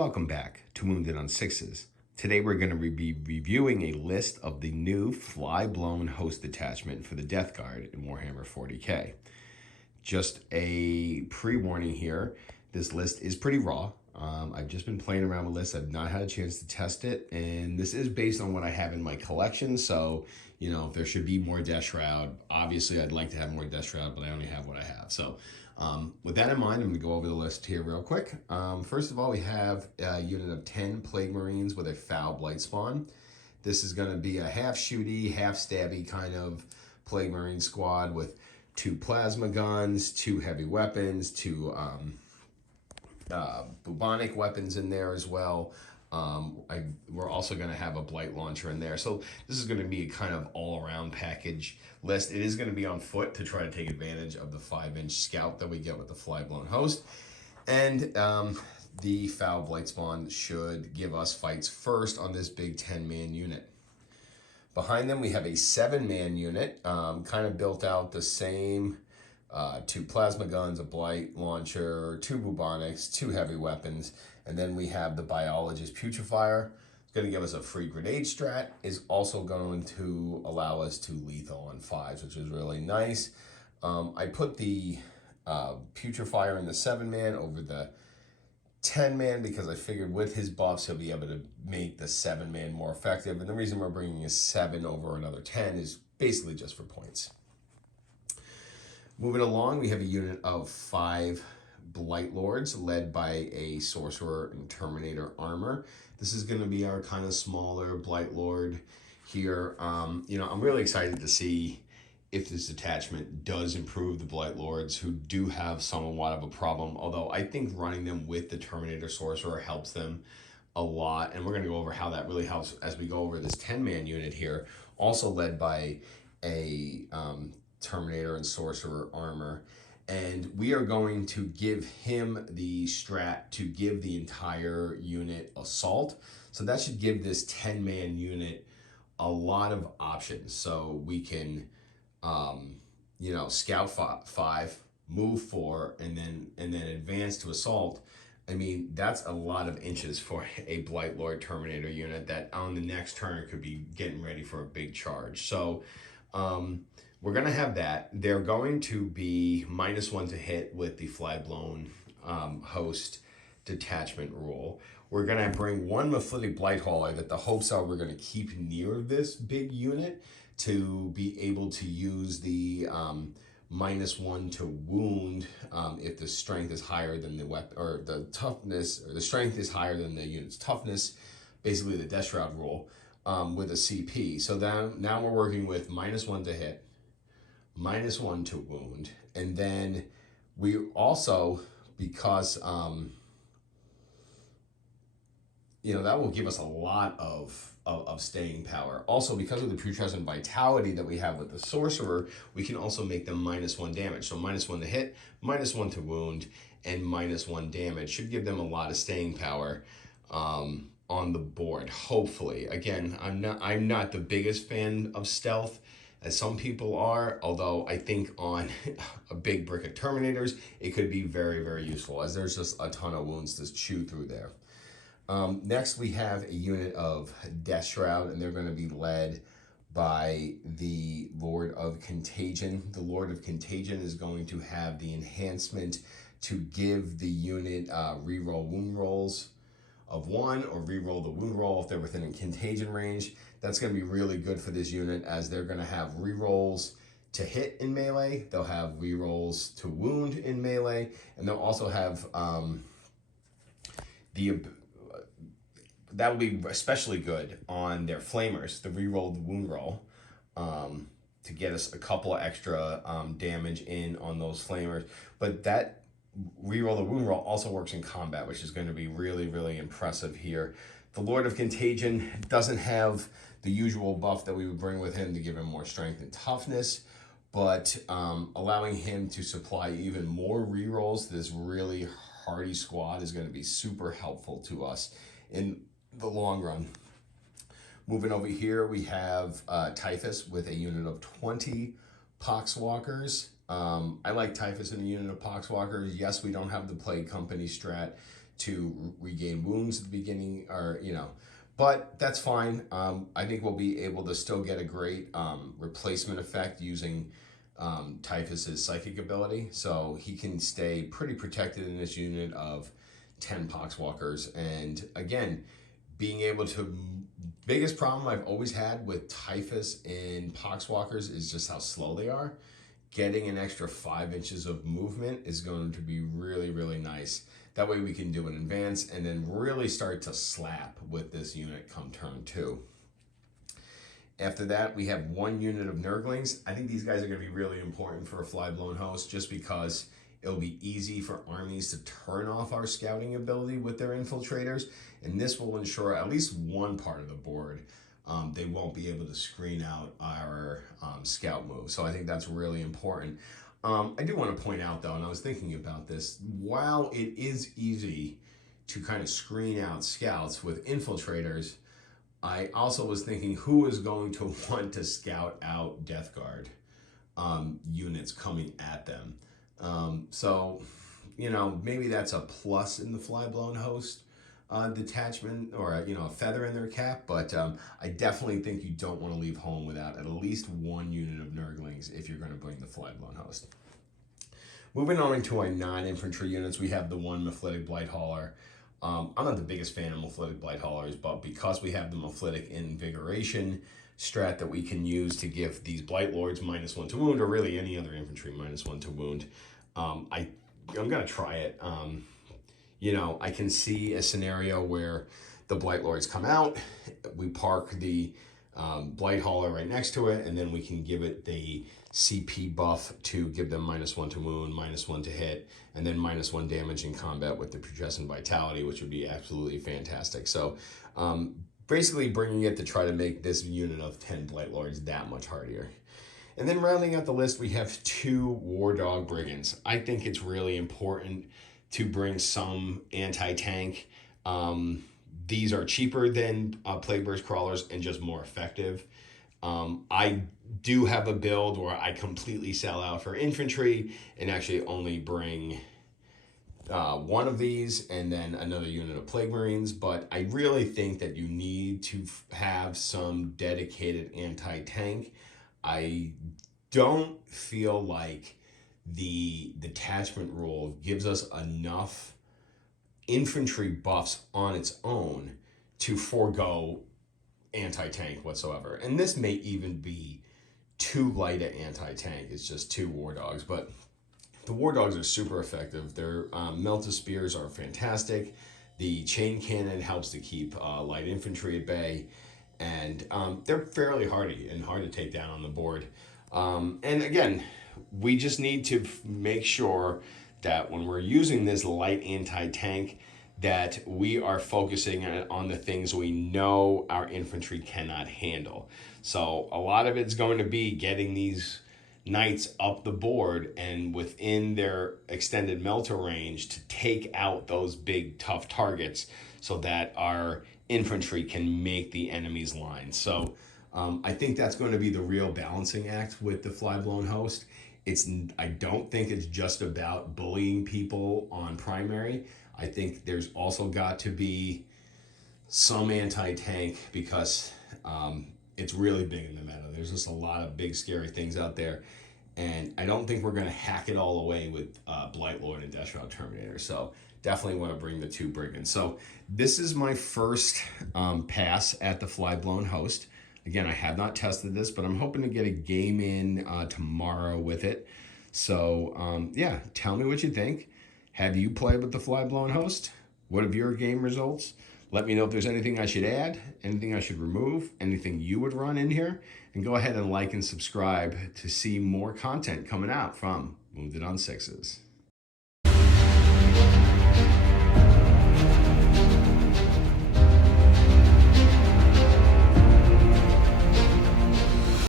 welcome back to Wounded on Sixes. Today we're going to be reviewing a list of the new Flyblown host detachment for the Death Guard in Warhammer 40k. Just a pre-warning here, this list is pretty raw. I've just been playing around with lists. I've not had a chance to test it, and this is based on what I have in my collection. So, you know, if there should be more Death Shroud, obviously I'd like to have more Death Shroud, but I only have what I have. So with that in mind, I'm going to go over the list here real quick. First of all, we have a unit of 10 Plague Marines with a Foul Blight Spawn. This is going to be a half shooty, half stabby kind of Plague Marine squad with 2 plasma guns, 2 heavy weapons, 2 bubonic weapons in there as well. We're also going to have a blight launcher in there. So this is going to be a kind of all-around package list. It is going to be on foot to try to take advantage of the 5-inch scout that we get with the Flyblown host. And the Foul Blight Spawn should give us fights first on this big 10-man unit. Behind them, we have a 7-man unit, kind of built out the same. 2 plasma guns, a blight launcher, 2 bubonics, 2 heavy weapons, and then we have the biologist putrefier. It's going to give us a free grenade strat. Is also going to allow us to lethal on 5s, which is really nice. I put the putrefier in the 7-man over the 10-man because I figured with his buffs he'll be able to make the 7-man more effective. And the reason we're bringing a 7 over another 10 is basically just for points. Moving along, we have a unit of 5 Blight Lords led by a Sorcerer and Terminator armor. This is going to be our kind of smaller Blight Lord here. You know, I'm really excited to see if this detachment does improve the Blight Lords, who do have somewhat of a problem, although I think running them with the Terminator Sorcerer helps them a lot. And we're going to go over how that really helps as we go over this 10-man unit here, also led by a Terminator and Sorcerer armor, and we are going to give him the strat to give the entire unit assault. So that should give this 10-man unit a lot of options. So we can, you know, scout 5, move 4, and then advance to assault. I mean, that's a lot of inches for a Blight Lord Terminator unit that on the next turn could be getting ready for a big charge. So we're going to have that. They're going to be -1 to hit with the Flyblown host detachment rule. We're going to bring 1 Mephitic Blight Hauler that the hopes are we're going to keep near this big unit to be able to use the -1 to wound if the strength is higher than the weapon, or the toughness, or the strength is higher than the unit's toughness, basically the Death Shroud rule, with a CP. So now we're working with -1 to hit, -1 to wound, and then we also, because you know, that will give us a lot of staying power. Also, because of the putrescent vitality that we have with the Sorcerer, we can also make them -1 damage. So -1 to hit, -1 to wound, and -1 damage should give them a lot of staying power on the board. Hopefully, again, I'm not the biggest fan of stealth, as some people are, although I think on a big brick of Terminators, it could be very, very useful, as there's just a ton of wounds to chew through there. Next, we have a unit of Death Shroud, and they're going to be led by the Lord of Contagion. The Lord of Contagion is going to have the enhancement to give the unit reroll wound rolls of 1, or reroll the wound roll if they're within a contagion range. That's going to be really good for this unit, as they're going to have rerolls to hit in melee, they'll have rerolls to wound in melee, and they'll also have that will be especially good on their flamers, the reroll the wound roll, to get us a couple of extra damage in on those flamers. But that reroll the wound roll also works in combat, which is going to be really, really impressive here. The Lord of Contagion doesn't have the usual buff that we would bring with him to give him more strength and toughness, but allowing him to supply even more rerolls to this really hearty squad is going to be super helpful to us in the long run. Moving over here, we have Typhus with a unit of 20 Poxwalkers. I like Typhus in a unit of Poxwalkers. Yes, we don't have the Plague Company strat to regain wounds at the beginning, or but that's fine. I think we'll be able to still get a great replacement effect using Typhus's psychic ability, so he can stay pretty protected in this unit of 10 Poxwalkers. And again, being able to, biggest problem I've always had with Typhus in Poxwalkers is just how slow they are. Getting an extra 5 inches of movement is going to be really, really nice. That way we can do an advance and then really start to slap with this unit come turn 2. After that, we have 1 unit of Nurglings. I think these guys are going to be really important for a Flyblown host, just because it'll be easy for armies to turn off our scouting ability with their infiltrators, and this will ensure at least one part of the board they won't be able to screen out our scout move. So I think that's really important. I do want to point out, though, and I was thinking about this, while it is easy to kind of screen out scouts with infiltrators, I also was thinking, who is going to want to scout out Death Guard units coming at them? So, maybe that's a plus in the Flyblown host detachment, or a feather in their cap, but I definitely think you don't want to leave home without at least 1 unit of Nurglings if you're going to bring the Flyblown host. Moving on into our non-infantry units, we have the 1 Mephitic Blighthauler. I'm not the biggest fan of Mephitic Blighthauler's, but because we have the Mephitic Invigoration strat that we can use to give these Blight Lords -1 to wound, or really any other infantry -1 to wound, I'm going to try it. I can see a scenario where the Blight Lords come out, we park the Blight Hauler right next to it, and then we can give it the CP buff to give them -1 to wound, -1 to hit, and then -1 damage in combat with the Putrescent Vitality, which would be absolutely fantastic. So basically bringing it to try to make this unit of 10 Blight Lords that much hardier. And then rounding out the list, we have 2 War Dog Brigands. I think it's really important to bring some anti-tank. These are cheaper than Plague Burst Crawlers and just more effective. I do have a build where I completely sell out for infantry and actually only bring 1 of these and then another unit of Plague Marines, but I really think that you need to have some dedicated anti-tank. I don't feel like the detachment rule gives us enough infantry buffs on its own to forego anti-tank whatsoever. And this may even be too light an anti-tank. It's just 2 War Dogs, but the War Dogs are super effective. Their Melta Spears are fantastic. The Chain Cannon helps to keep light infantry at bay, and they're fairly hardy and hard to take down on the board. And again, we just need to make sure that when we're using this light anti-tank, that we are focusing on the things we know our infantry cannot handle. So a lot of it's going to be getting these knights up the board and within their extended melter range to take out those big tough targets so that our infantry can make the enemy's line. So I think that's going to be the real balancing act with the Flyblown host. I don't think it's just about bullying people on primary. I think there's also got to be some anti-tank, because it's really big in the meta. There's just a lot of big scary things out there, and I don't think we're going to hack it all away with Blight Lord and Deathshroud Terminator. So definitely want to bring the 2 Brigands. So this is my first pass at the Flyblown host. Again, I have not tested this, but I'm hoping to get a game in tomorrow with it. So yeah, tell me what you think. Have you played with the Flyblown host? What are your game results? Let me know if there's anything I should add, anything I should remove, anything you would run in here. And go ahead and like and subscribe to see more content coming out from Wounded on Sixes.